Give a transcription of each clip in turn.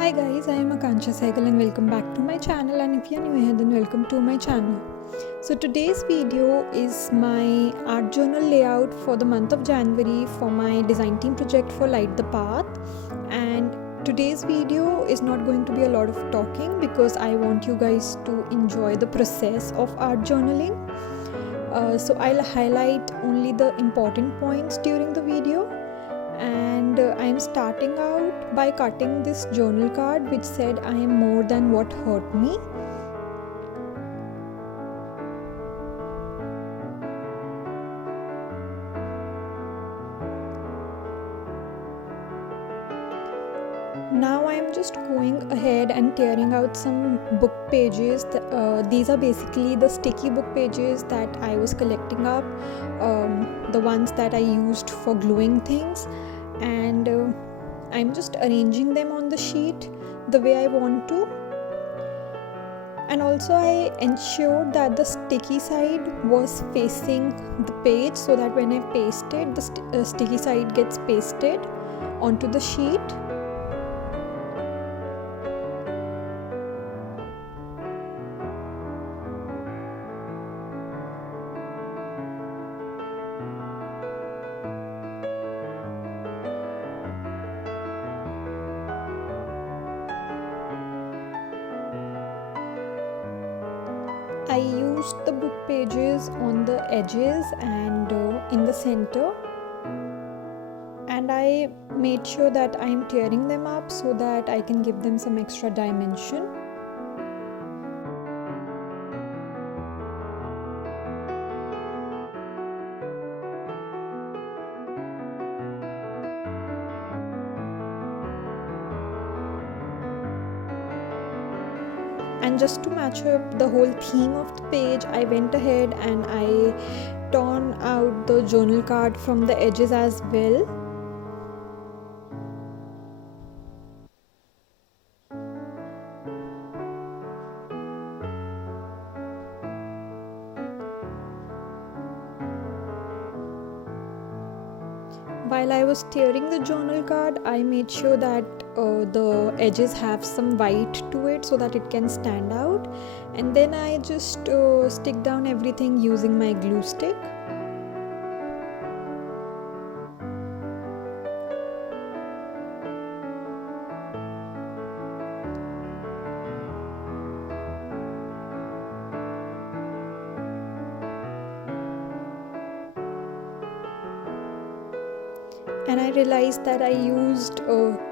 Hi guys, I am Akansha Sahgal and welcome back to my channel, and if you are new here then welcome to my channel. So today's video is my art journal layout for the month of January for my design team project for Light the Path. And today's video is not going to be a lot of talking because I want you guys to enjoy the process of art journaling. So I'll highlight only the important points during the video. And I'm starting out by cutting this journal card which said I am more than what hurt me. Now I'm just going ahead and tearing out some book pages. These are basically the sticky book pages that I was collecting up, the ones that I used for gluing things, and I'm just arranging them on the sheet the way I want to. And also I ensured that the sticky side was facing the page so that when I paste it, the sticky side gets pasted onto the sheet. I used the book pages on the edges and in the center, and I made sure that I am tearing them up so that I can give them some extra dimension. And just to match up the whole theme of the page, I went ahead and I torn out the journal card from the edges as well. While I was tearing the journal card, I made sure that the edges have some white to it so that it can stand out, and then I just stick down everything using my glue stick. And I realized that I used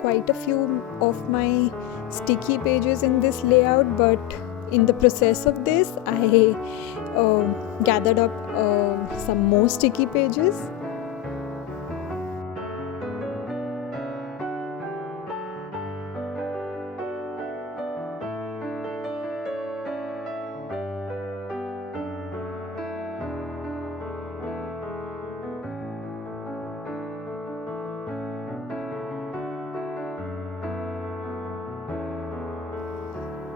quite a few of my sticky pages in this layout, but in the process of this I gathered up some more sticky pages.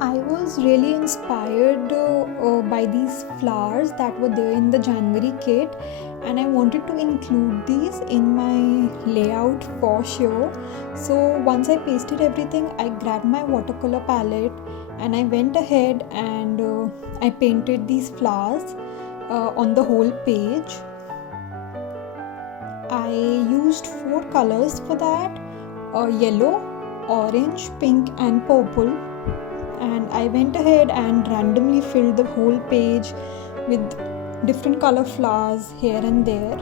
I was really inspired by these flowers that were there in the January kit, and I wanted to include these in my layout for sure. So once I pasted everything, I grabbed my watercolor palette and I went ahead and I painted these flowers on the whole page. I used 4 colors for that: yellow, orange, pink and purple. And I went ahead and randomly filled the whole page with different color flowers here and there.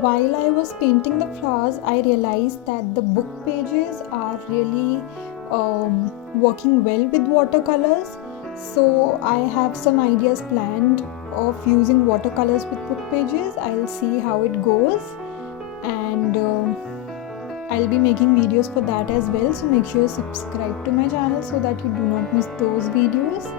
while I was painting the flowers, I realized that the book pages are really working well with watercolors. So I have some ideas planned of using watercolors with book pages. I'll see how it goes, and I'll be making videos for that as well. So make sure you subscribe to my channel so that you do not miss those videos.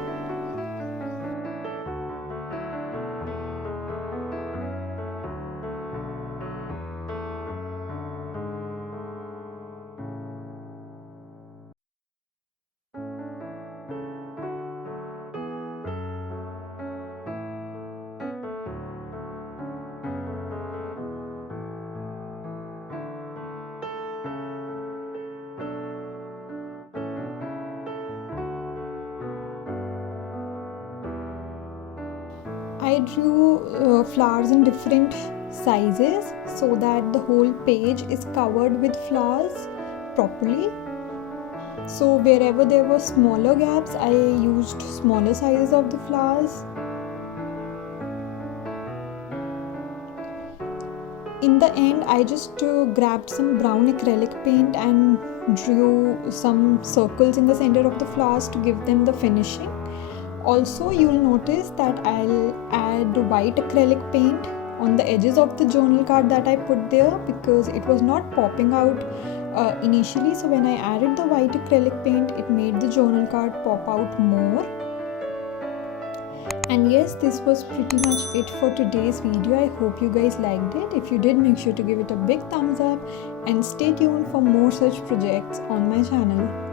I drew flowers in different sizes so that the whole page is covered with flowers properly. So wherever there were smaller gaps, I used smaller sizes of the flowers. In the end, I just grabbed some brown acrylic paint and drew some circles in the center of the flowers to give them the finishing. Also, you will notice that I'll add white acrylic paint on the edges of the journal card that I put there, because it was not popping out initially. So when I added the white acrylic paint, it made the journal card pop out more. And yes, this was pretty much it for today's video. I hope you guys liked it. If you did, make sure to give it a big thumbs up and stay tuned for more such projects on my channel.